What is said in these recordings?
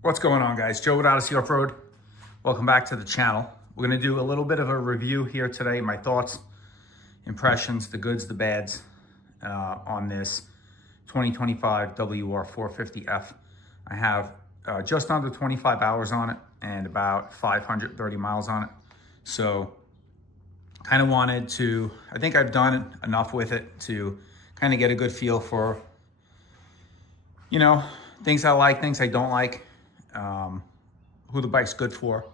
What's going on, guys? Joe with Odyssey Off-Road. Welcome back to the channel. We're going to do a little bit of a review here today, my thoughts, impressions, the goods, the bads on this 2025 WR450f. I have just under 25 hours on it and about 530 miles on it. So kind of wanted to, I think I've done enough with it to kind of get a good feel for, you know, things I like, things I don't like. Who the bike's good for.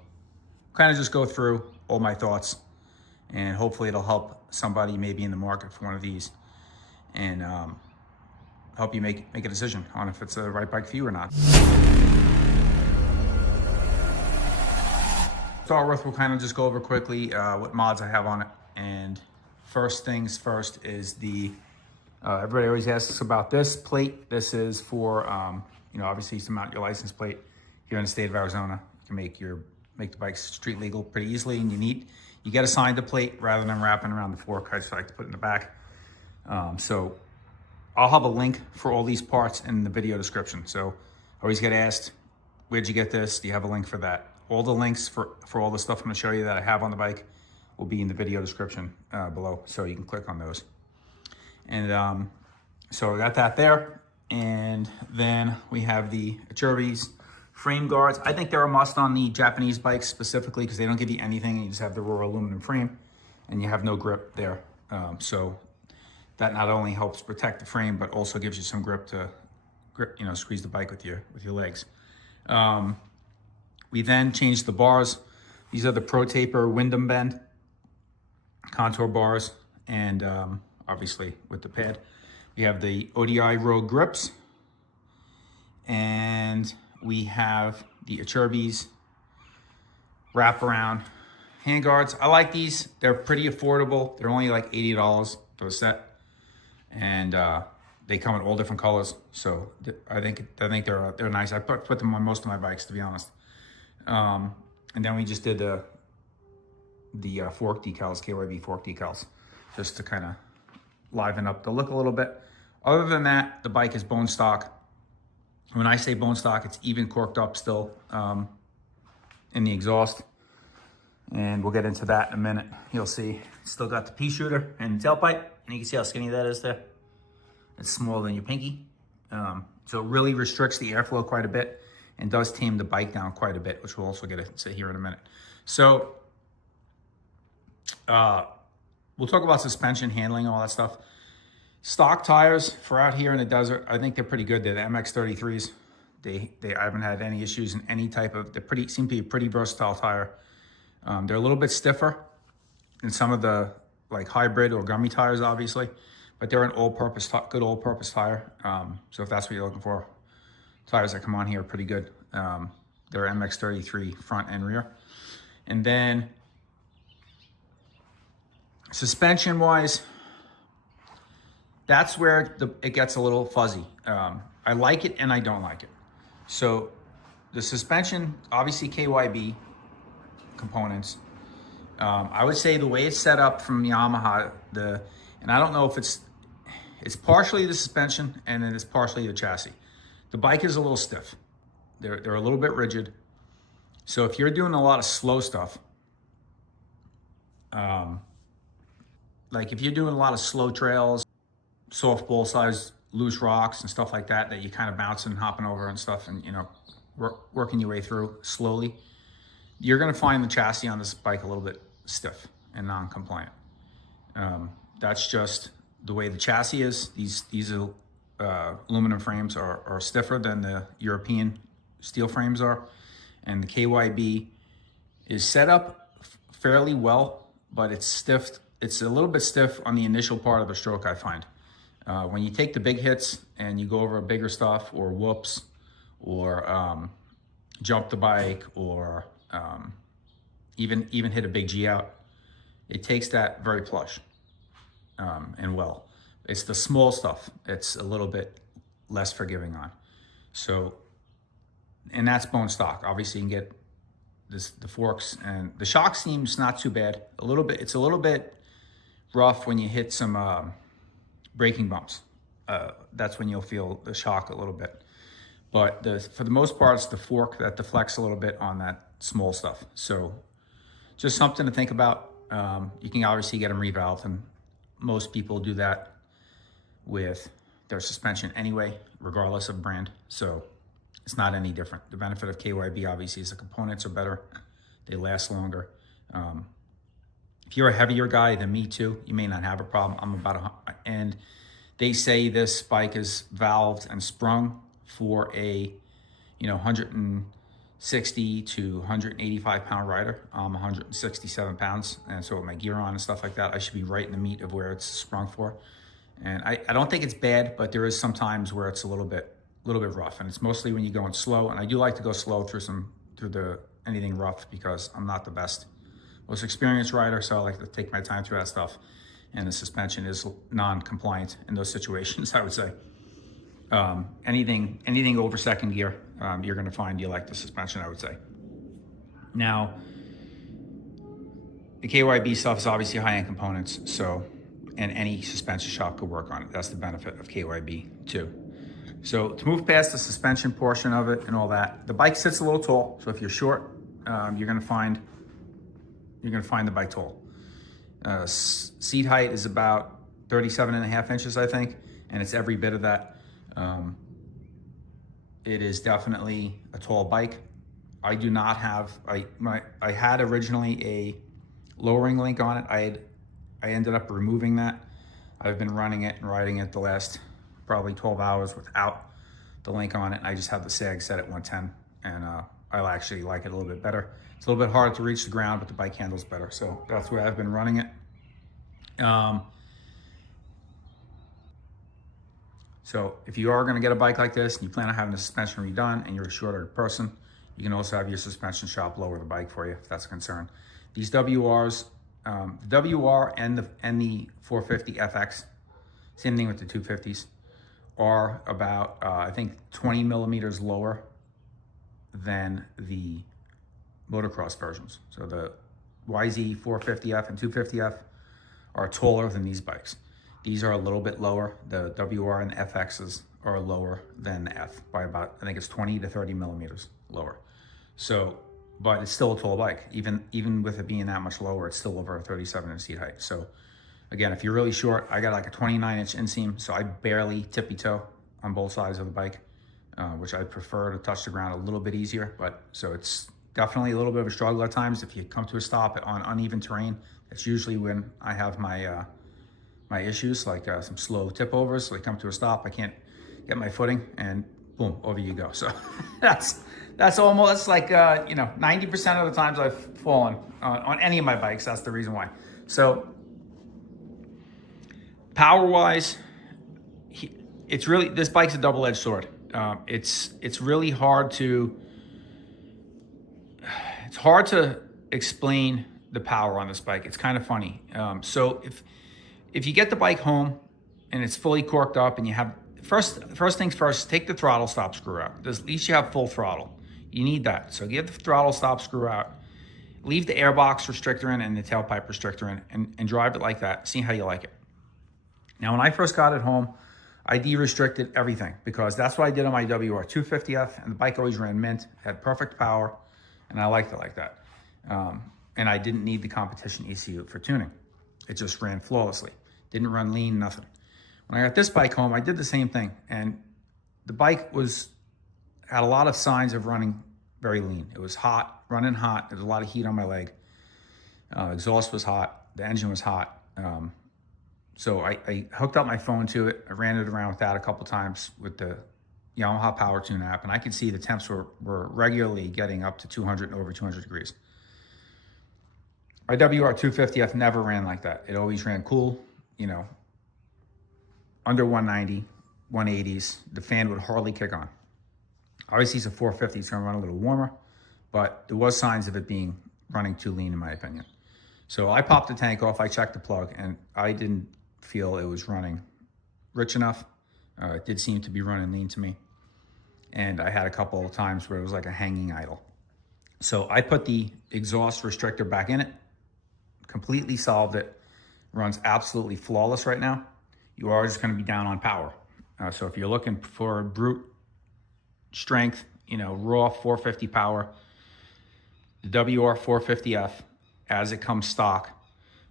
Kind of just go through all my thoughts, and hopefully it'll help somebody maybe in the market for one of these, and help you make a decision on if it's the right bike for you or not. To start with, we'll kind of just go over quickly what mods I have on it. And first things first is the everybody always asks about this plate. This is for you know, obviously to mount your license plate. Here in the state of Arizona, you can make the bikes street legal pretty easily, and you get assigned a plate rather than wrapping around the fork. I just like to put it in the back. So I'll have a link for all these parts in the video description. So I always get asked, where'd you get this? Do you have a link for that? All the links for all the stuff I'm gonna show you that I have on the bike will be in the video description below, so you can click on those. And so I got that there. And then we have the Acerbis frame guards. I think they're a must on the Japanese bikes specifically because they don't give you anything, and you just have the raw aluminum frame and you have no grip there. So that not only helps protect the frame, but also gives you some grip to you know, squeeze the bike with your legs. We then changed the bars. These are the Pro Taper Windham bend contour bars, and obviously with the pad. We have the ODI Road grips, and we have the Acerbis wraparound handguards. I like these. They're pretty affordable. They're only like $80 for the set, and they come in all different colors. So I think they're nice. I put them on most of my bikes, to be honest. And then we just did the fork decals, KYB fork decals, just to kind of liven up the look a little bit. Other than that, the bike is bone stock. When I say bone stock, it's even corked up still in the exhaust. And we'll get into that in a minute. You'll see it's still got the pea shooter and the tailpipe. And you can see how skinny that is there. It's smaller than your pinky. So it really restricts the airflow quite a bit and does tame the bike down quite a bit, which we'll also get into here in a minute. So we'll talk about suspension, handling, all that stuff. Stock tires for out here in the desert, I think they're pretty good. They're the MX33s. I haven't had any issues in any type of, seem to be a pretty versatile tire. They're a little bit stiffer than some of the like hybrid or gummy tires, obviously, but they're an all-purpose, good all-purpose tire. So if that's what you're looking for, tires that come on here are pretty good. They're MX33 front and rear. And then suspension-wise, that's where it gets a little fuzzy. I like it and I don't like it. So the suspension, obviously KYB components. I would say the way it's set up from Yamaha, and I don't know if it's partially the suspension and then it's partially the chassis. The bike is a little stiff. They're a little bit rigid. So if you're doing a lot of slow stuff, like if you're doing a lot of slow trails, softball size loose rocks and stuff like that you're kind of bouncing and hopping over and stuff, and you know, working your way through slowly, you're going to find the chassis on this bike a little bit stiff and non-compliant. That's just the way the chassis is. These aluminum frames are stiffer than the European steel frames are, and the KYB is set up fairly well, but it's stiff. It's a little bit stiff on the initial part of the stroke, I find. When you take the big hits and you go over bigger stuff, or whoops, or jump the bike, or even hit a big G out, it takes that very plush and well. It's the small stuff it's a little bit less forgiving on. So, and that's bone stock. Obviously you can get the forks, and the shock seems not too bad. It's a little bit rough when you hit some braking bumps. That's when you'll feel the shock a little bit. But for the most part, it's the fork that deflects a little bit on that small stuff. So just something to think about. You can obviously get them revalved, and most people do that with their suspension anyway, regardless of brand. So it's not any different. The benefit of KYB obviously is the components are better. They last longer. If you're a heavier guy than me too, you may not have a problem. I'm about and they say this bike is valved and sprung for a, 160 to 185 pound rider. I'm 167 pounds. And so with my gear on and stuff like that, I should be right in the meat of where it's sprung for. And I don't think it's bad, but there is some times where it's a little bit rough, and it's mostly when you're going slow. And I do like to go slow through anything rough, because I'm not the most experienced rider, so I like to take my time through that stuff. And the suspension is non-compliant in those situations, I would say. Anything over second gear, you're going to find you like the suspension, I would say. Now, the KYB stuff is obviously high-end components, and any suspension shop could work on it. That's the benefit of KYB too. So to move past the suspension portion of it and all that, the bike sits a little tall. So if you're short, you're gonna find the bike tall. Seat height is about 37.5 inches, I think, and it's every bit of that. It is definitely a tall bike. I do not have, I had originally a lowering link on it. I ended up removing that. I've been running it and riding it the last probably 12 hours without the link on it. I just have the sag set at 110, and I actually like it a little bit better. It's a little bit harder to reach the ground, but the bike handles better. So that's where I've been running it. So if you are gonna get a bike like this and you plan on having the suspension redone and you're a shorter person, you can also have your suspension shop lower the bike for you if that's a concern. These WRs, the WR and the 450FX, same thing with the 250s, are about, I think 20 millimeters lower than the motocross versions. So the YZ 450F and 250F are taller than these bikes. These are a little bit lower. The WR and the FXs are lower than the F by about, I think it's 20 to 30 millimeters lower. So, but it's still a tall bike. Even with it being that much lower, it's still over a 37-inch seat height. So again, if you're really short, I got like a 29-inch inseam, so I barely tippy toe on both sides of the bike, which I prefer to touch the ground a little bit easier. But so it's definitely a little bit of a struggle at times. If you come to a stop on uneven terrain, that's usually when I have my my issues, like some slow tip overs. So I come to a stop, I can't get my footing, and boom, over you go. So that's almost like 90% of the times I've fallen on any of my bikes. That's the reason why. So power wise, it's really, this bike's a double-edged sword. It's really hard to explain the power on this bike. It's kind of funny. So if you get the bike home and it's fully corked up, and you have, first things first, take the throttle stop screw out. At least you have full throttle. You need that. So get the throttle stop screw out, leave the airbox restrictor in and the tailpipe restrictor in, and drive it like that. See how you like it. Now, when I first got it home, I de-restricted everything, because that's what I did on my WR450f, and the bike always ran mint, had perfect power, and I liked it like that. And I didn't need the competition ECU for tuning. It just ran flawlessly. Didn't run lean, nothing. When I got this bike home, I did the same thing, and the bike had a lot of signs of running very lean. It was hot, running hot. There was a lot of heat on my leg. Exhaust was hot. The engine was hot. So I hooked up my phone to it. I ran it around with that a couple times with the Yamaha Power Tune app, and I could see the temps were regularly getting up to 200 and over 200 degrees. My WR450f never ran like that. It always ran cool, under 190, 180s. The fan would hardly kick on. Obviously, it's a 450, it's gonna run a little warmer, but there was signs of it running too lean, in my opinion. So I popped the tank off, I checked the plug, and I didn't feel it was running rich enough. It did seem to be running lean to me. And I had a couple of times where it was like a hanging idle. So I put the exhaust restrictor back in it, completely solved it, runs absolutely flawless right now. You are just gonna be down on power. So if you're looking for brute strength, you know, raw 450 power. The WR450f, as it comes stock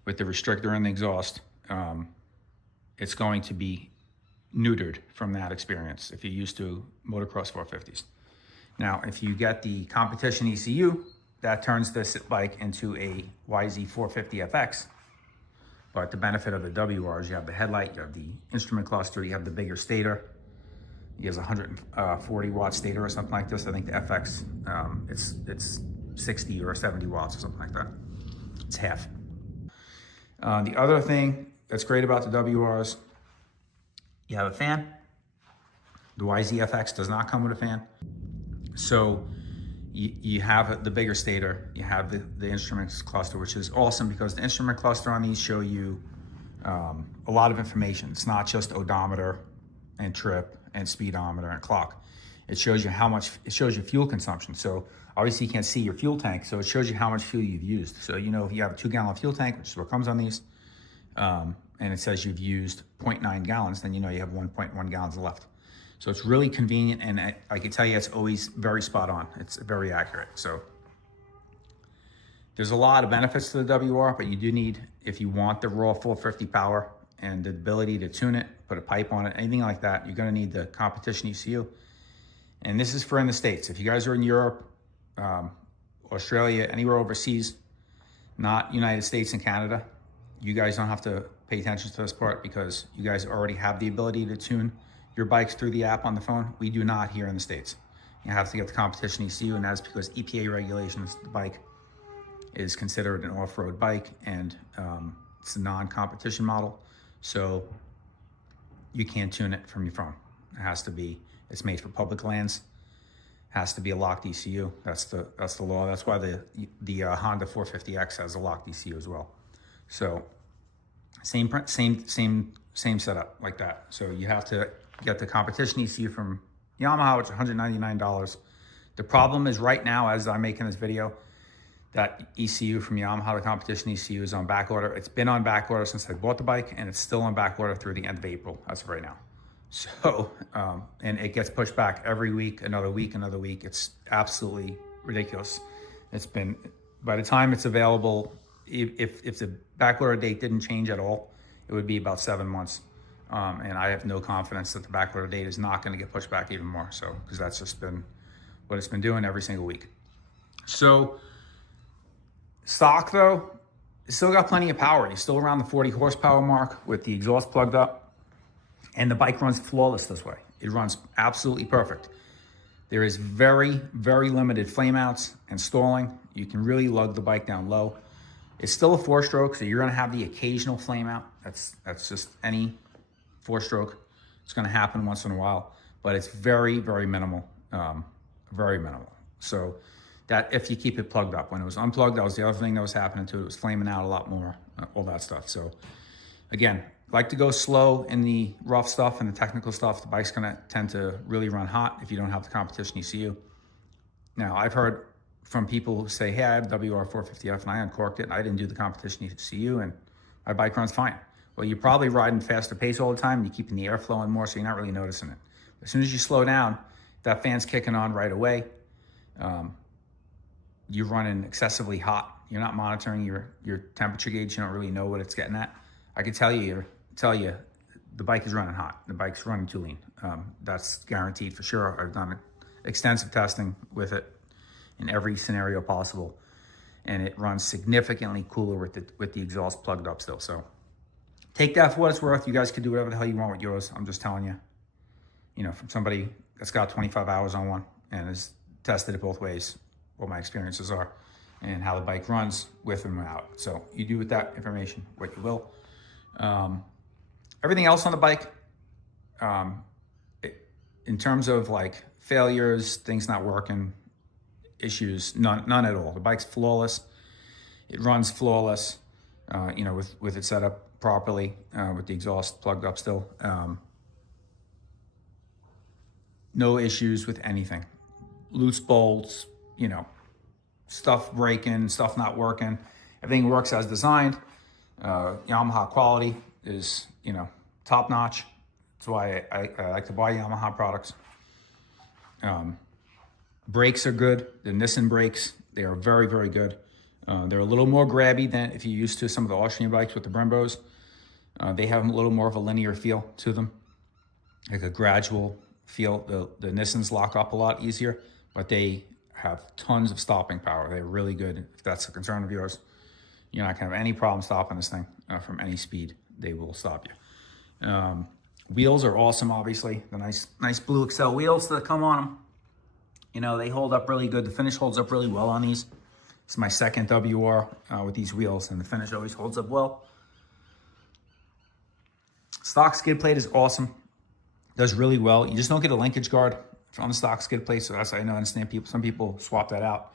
with the restrictor and the exhaust, it's going to be neutered from that experience if you're used to motocross 450s. Now, if you get the competition ECU, that turns this bike into a YZ450FX. But the benefit of the WR is you have the headlight, you have the instrument cluster, you have the bigger stator. He has a 140 watt stator or something like this. I think the FX, it's 60 or 70 watts or something like that. It's half. The other thing that's great about the WRs, you have a fan. The YZFX does not come with a fan. So you have the bigger stator, you have the instruments cluster, which is awesome because the instrument cluster on these show you a lot of information. It's not just odometer and trip and speedometer and clock. It shows you how much, it shows you fuel consumption. So obviously you can't see your fuel tank, so it shows you how much fuel you've used. So you know if you have a 2-gallon fuel tank, which is what comes on these, and it says you've used 0.9 gallons, then you know you have 1.1 gallons left. So it's really convenient, and I can tell you it's always very spot on. It's very accurate. So there's a lot of benefits to the WR, but you do need, if you want the raw 450 power and the ability to tune it, put a pipe on it, anything like that, you're gonna need the competition ECU. And this is for in the States. If you guys are in Europe, Australia, anywhere overseas, not United States and Canada, you guys don't have to pay attention to this part because you guys already have the ability to tune your bikes through the app on the phone. We do not here in the States. You have to get the competition ECU, and that's because EPA regulations, the bike is considered an off-road bike, and it's a non-competition model. So you can't tune it from your phone. It has to be, it's made for public lands, has to be a locked ECU. That's the law. That's why the Honda 450X has a locked ECU as well. So same setup like that. So you have to get the competition ECU from Yamaha, which is $199. The problem is right now, as I'm making this video, that ECU from Yamaha, the competition ECU, is on back order. It's been on back order since I bought the bike, and it's still on back order through the end of April as of right now. So, and it gets pushed back every week, another week, another week. It's absolutely ridiculous. It's been, by the time it's available, if the back order date didn't change at all, it would be about 7 months. And I have no confidence that the back order date is not going to get pushed back even more. So, because that's just been what it's been doing every single week. So, stock though, it's still got plenty of power. You're still around the 40 horsepower mark with the exhaust plugged up. And the bike runs flawless this way. It runs absolutely perfect. There is very, very limited flame outs and stalling. You can really lug the bike down low. It's still a 4-stroke, so you're gonna have the occasional flame out. That's just any 4-stroke. It's gonna happen once in a while, but it's very, very minimal, very minimal. So that if you keep it plugged up. When it was unplugged, that was the other thing that was happening to it. It was flaming out a lot more, all that stuff. So again, like to go slow in the rough stuff and the technical stuff. The bike's gonna tend to really run hot if you don't have the competition ECU. Now, I've heard from people who say, hey, I have WR450F and I uncorked it and I didn't do the competition ECU and my bike runs fine. Well, you're probably riding faster pace all the time and you're keeping the air flowing more, so you're not really noticing it. As soon as you slow down, that fan's kicking on right away. You're running excessively hot. You're not monitoring your temperature gauge. You don't really know what it's getting at. I can tell you the bike is running hot. The bike's running too lean. That's guaranteed for sure. I've done extensive testing with it in every scenario possible, and it runs significantly cooler with the exhaust plugged up still. So take that for what it's worth. You guys can do whatever the hell you want with yours. I'm just telling you, you know, from somebody that's got 25 hours on one and has tested it both ways, what my experiences are and how the bike runs with and without. So you do with that information what you will. Everything else on the bike, in terms of like failures, things not working, issues, none at all. The bike's flawless. It runs flawless, you know, with it set up properly, with the exhaust plugged up still. No issues with anything. Loose bolts, you know, stuff breaking, stuff not working. Everything works as designed. Yamaha quality is, you know, top notch. That's why I like to buy Yamaha products. Brakes are good. The Nissan brakes, they are very, very good. They're a little more grabby than if you're used to some of the Austrian bikes with the Brembos. They have a little more of a linear feel to them, like a gradual feel. The Nissans lock up a lot easier, but they have tons of stopping power. They're really good. If that's a concern of yours, you're not gonna have any problem stopping this thing from any speed. They will stop you. Wheels are awesome, obviously. The nice Blue Excel wheels that come on them. You know, they hold up really good. The finish holds up really well on these. It's my second WR with these wheels, and the finish always holds up well. Stock skid plate is awesome. Does really well. You just don't get a linkage guard on the stock skid plate, so that's how I understand people. Some people swap that out.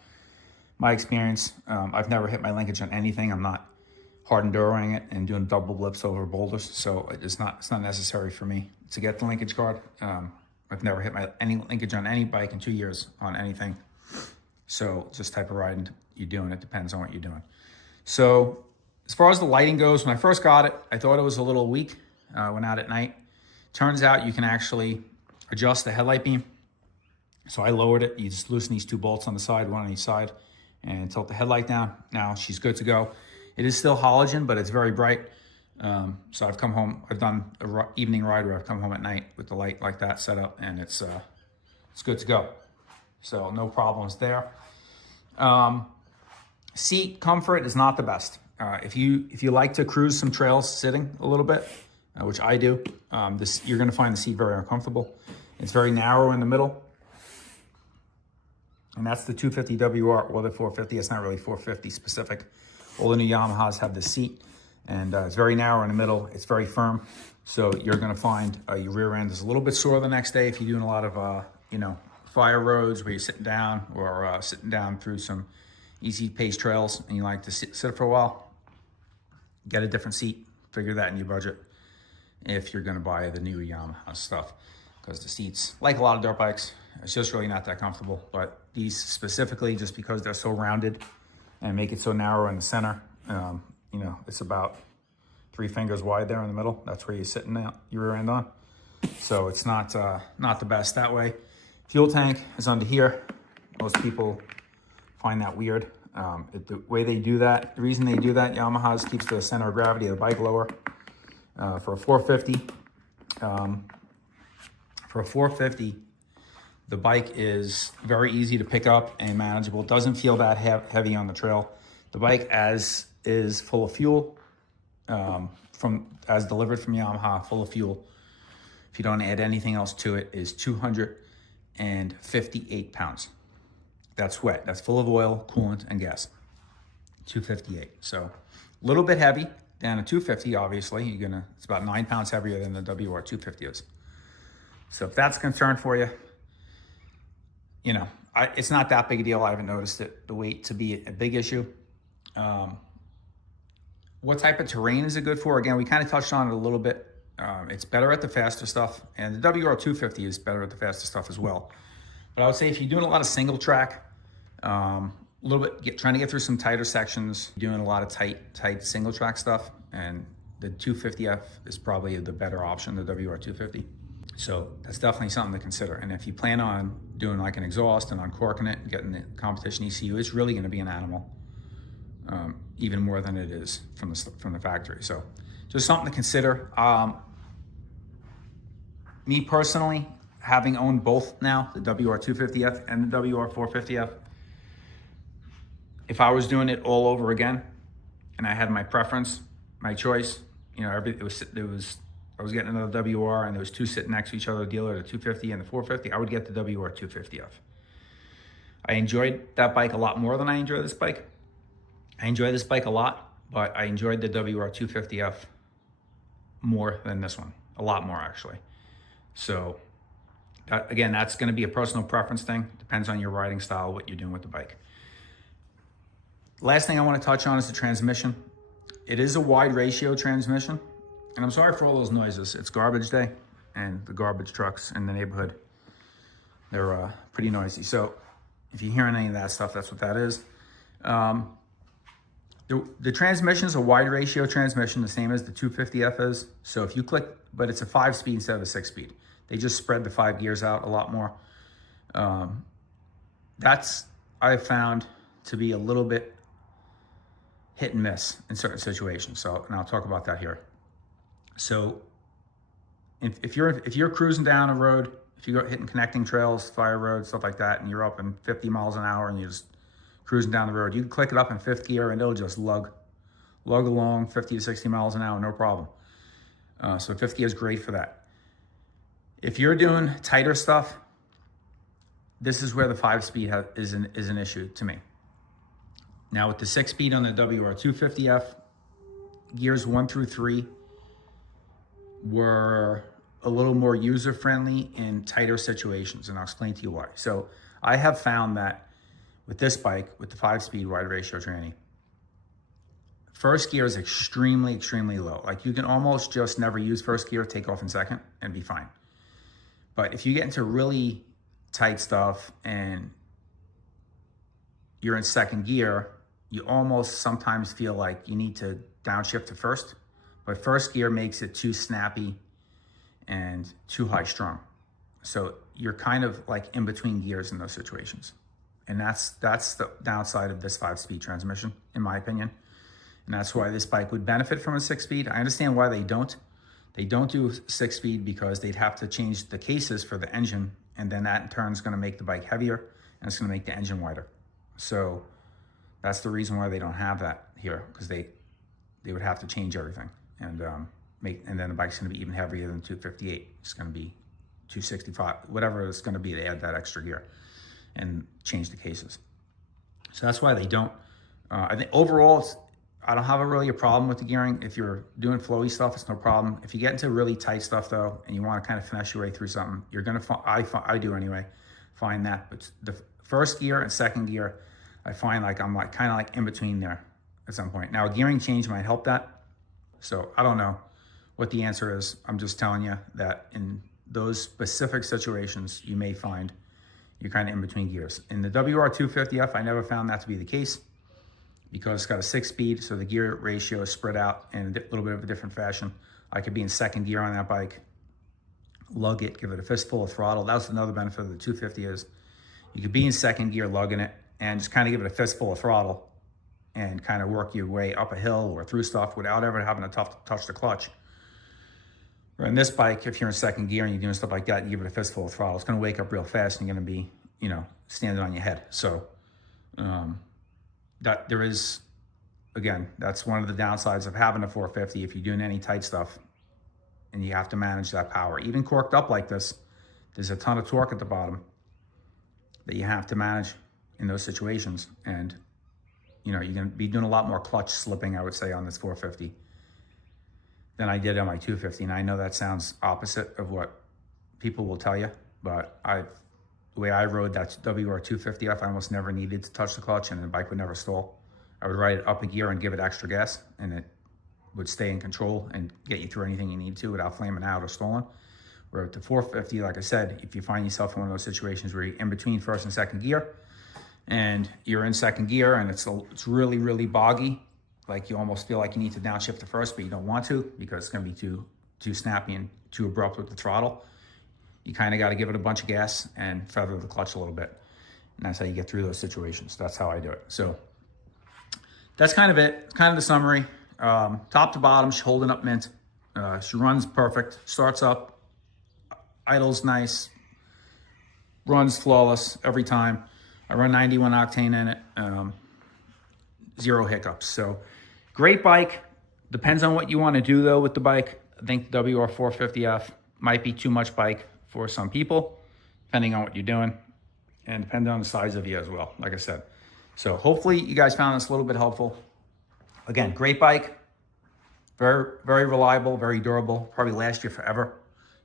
My experience, I've never hit my linkage on anything. I'm not hard enduroing it and doing double blips over boulders, so it's not necessary for me to get the linkage guard. I've never hit any linkage on any bike in 2 years on anything. So just type of riding you're doing, it depends on what you're doing. So as far as the lighting goes, when I first got it, I thought it was a little weak. Went out at night. Turns out you can actually adjust the headlight beam. So I lowered it. You just loosen these two bolts on the side, one on each side, and tilt the headlight down. Now she's good to go. It is still halogen, but it's very bright. So I've come home, I've done an evening ride where I've come home at night with the light like that set up, and it's good to go. So no problems there. Seat comfort is not the best. If you like to cruise some trails sitting a little bit, which I do, you're gonna find the seat very uncomfortable. It's very narrow in the middle. And that's the 250 WR or the 450. It's not really 450 specific. All the new Yamahas have this seat, and it's very narrow in the middle. It's very firm. So you're gonna find your rear end is a little bit sore the next day if you're doing a lot of, fire roads where you're sitting down or sitting down through some easy pace trails and you like to sit for a while. Get a different seat, figure that in your budget if you're gonna buy the new Yamaha stuff, because the seats, like a lot of dirt bikes, it's just really not that comfortable. But these specifically, just because they're so rounded and make it so narrow in the center, it's about 3 fingers wide there in the middle. That's where you're sitting your rear end on. So it's not the best that way. Fuel tank is under here. Most people find that weird. The way they do that, the reason they do that, Yamaha's keeps the center of gravity of the bike lower. For a 450, the bike is very easy to pick up and manageable. It doesn't feel that heavy on the trail. The bike as is full of fuel, as delivered from Yamaha, full of fuel. If you don't add anything else to it, is 258 pounds. That's wet. That's full of oil, coolant, and gas. 258. So a little bit heavy. Down to 250, obviously, it's about 9 pounds heavier than the WR250 is. So if that's a concern for you, it's not that big a deal. I haven't noticed the weight to be a big issue. What type of terrain is it good for? Again, we kind of touched on it a little bit. It's better at the faster stuff, and the WR250 is better at the faster stuff as well. But I would say if you're doing a lot of single track, a little bit, trying to get through some tighter sections, doing a lot of tight single track stuff, and the 250F is probably the better option, the WR250. So that's definitely something to consider. And if you plan on doing like an exhaust and uncorking it and getting the competition ECU, it's really going to be an animal, even more than it is from the factory. So just something to consider. Me personally, having owned both now, the WR250F and the WR450F, if I was doing it all over again and I had my preference, my choice, I was getting another WR and there was 2 sitting next to each other, the dealer, the 250 and the 450, I would get the WR250F. I enjoyed that bike a lot more than I enjoy this bike. I enjoy this bike a lot, but I enjoyed the WR250F more than this one, a lot more actually. So again, that's going to be a personal preference thing. Depends on your riding style, what you're doing with the bike. Last thing I want to touch on is the transmission. It is a wide ratio transmission, and I'm sorry for all those noises. It's garbage day, and the garbage trucks in the neighborhood, they're pretty noisy. So if you're hearing any of that stuff, that's what that is. The transmission is a wide ratio transmission, the same as the 250F is. So if you click, but it's a 5-speed instead of a 6-speed. They just spread the 5 gears out a lot more. That's, I've found to be a little bit hit and miss in certain situations. So, and I'll talk about that here. So if you're cruising down a road, if you're hitting connecting trails, fire roads, stuff like that, and you're up in 50 miles an hour and you're just cruising down the road, you can click it up in 5th gear and it'll just lug along 50 to 60 miles an hour, no problem. So 5th gear is great for that. If you're doing tighter stuff, this is where the 5-speed is an issue to me. Now with the 6-speed on the WR250f, gears 1 through 3 were a little more user-friendly in tighter situations, and I'll explain to you why. So I have found that with this bike, with the 5-speed wide ratio tranny, first gear is extremely, extremely low. Like you can almost just never use first gear, take off in second, and be fine. But if you get into really tight stuff and you're in second gear, you almost sometimes feel like you need to downshift to first, but first gear makes it too snappy and too high strung. So you're kind of like in between gears in those situations. And that's the downside of this 5-speed transmission, in my opinion. And that's why this bike would benefit from a 6-speed. I understand why they don't. They don't do 6-speed because they'd have to change the cases for the engine, and then that in turn is gonna make the bike heavier and it's gonna make the engine wider. So that's the reason why they don't have that here, because they would have to change everything and then the bike's gonna be even heavier than 258. It's gonna be 265, whatever it's gonna be. They add that extra gear and change the cases. So that's why they don't. I think overall, I don't have really a problem with the gearing. If you're doing flowy stuff, it's no problem. If you get into really tight stuff though, and you want to kind of finesse your way through something, you're gonna find, I do anyway, find that. But the first gear and second gear, I find like I'm like kind of like in between there at some point. Now a gearing change might help that. So I don't know what the answer is. I'm just telling you that in those specific situations, you may find you're kind of in between gears. In the WR250f, I never found that to be the case, because it's got a 6-speed, so the gear ratio is spread out in a little bit of a different fashion. I could be in second gear on that bike, lug it, give it a fistful of throttle. That's another benefit of the 250 is you could be in second gear lugging it and just kind of give it a fistful of throttle and kind of work your way up a hill or through stuff without ever having to touch the clutch. Or in this bike, if you're in second gear and you're doing stuff like that, you give it a fistful of throttle, it's gonna wake up real fast and you're gonna be, you know, standing on your head. So, that there is, again, that's one of the downsides of having a 450 if you're doing any tight stuff and you have to manage that power. Even corked up like this, there's a ton of torque at the bottom that you have to manage in those situations. And, you know, you're gonna be doing a lot more clutch slipping, I would say, on this 450 than I did on my 250. And I know that sounds opposite of what people will tell you, but the way I rode that WR250f, I almost never needed to touch the clutch and the bike would never stall. I would ride it up a gear and give it extra gas and it would stay in control and get you through anything you need to without flaming out or stalling. Where with the 450, like I said, if you find yourself in one of those situations where you're in between first and second gear and you're in second gear and it's really, really boggy, like you almost feel like you need to downshift to first, but you don't want to because it's gonna be too snappy and too abrupt with the throttle. You kind of got to give it a bunch of gas and feather the clutch a little bit. And that's how you get through those situations. That's how I do it. So that's kind of it, kind of the summary. Top to bottom, she's holding up mint. She runs perfect, starts up, idles nice, runs flawless every time. I run 91 octane in it, 0 hiccups. So great bike. Depends on what you want to do though with the bike. I think the WR450f might be too much bike for some people, depending on what you're doing and depending on the size of you as well, like I said. So hopefully you guys found this a little bit helpful. Again, great bike, very, very reliable, very durable, probably last you forever.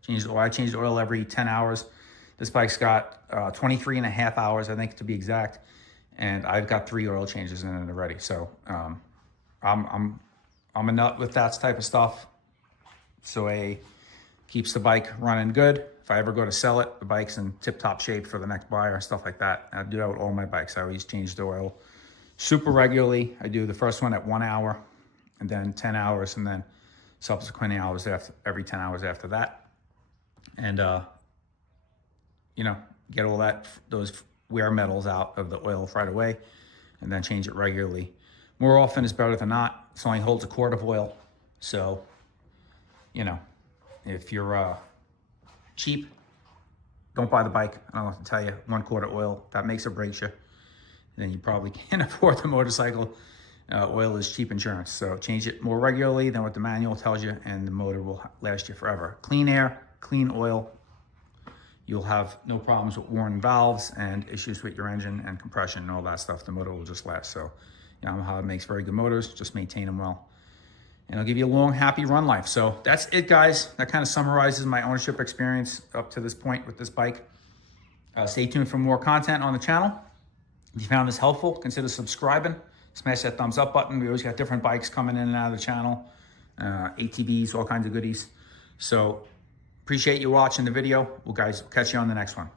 I changed oil every 10 hours. This bike's got 23 and a half hours, I think, to be exact. And I've got 3 oil changes in it already. So I'm a nut with that type of stuff. So keeps the bike running good. If I ever go to sell it, the bike's in tip-top shape for the next buyer, stuff like that. I do that with all my bikes. I always change the oil super regularly. I do the first one at 1 hour and then 10 hours and then subsequent hours every 10 hours after that. And, you know, get all those wear metals out of the oil right away, and then change it regularly. More often is better than not. It only holds a quart of oil. So, you know, if you're cheap, don't buy the bike. I don't have to tell you, 1 quart of oil, that makes or breaks you. Then you probably can't afford the motorcycle. Oil is cheap insurance. So change it more regularly than what the manual tells you, and the motor will last you forever. Clean air, clean oil. You'll have no problems with worn valves and issues with your engine and compression and all that stuff. The motor will just last. So Yamaha makes very good motors. Just maintain them well, and it'll give you a long, happy run life. So that's it, guys. That kind of summarizes my ownership experience up to this point with this bike. Stay tuned for more content on the channel. If you found this helpful, consider subscribing. Smash that thumbs up button. We always got different bikes coming in and out of the channel. ATVs, all kinds of goodies. So appreciate you watching the video. We'll catch you on the next one.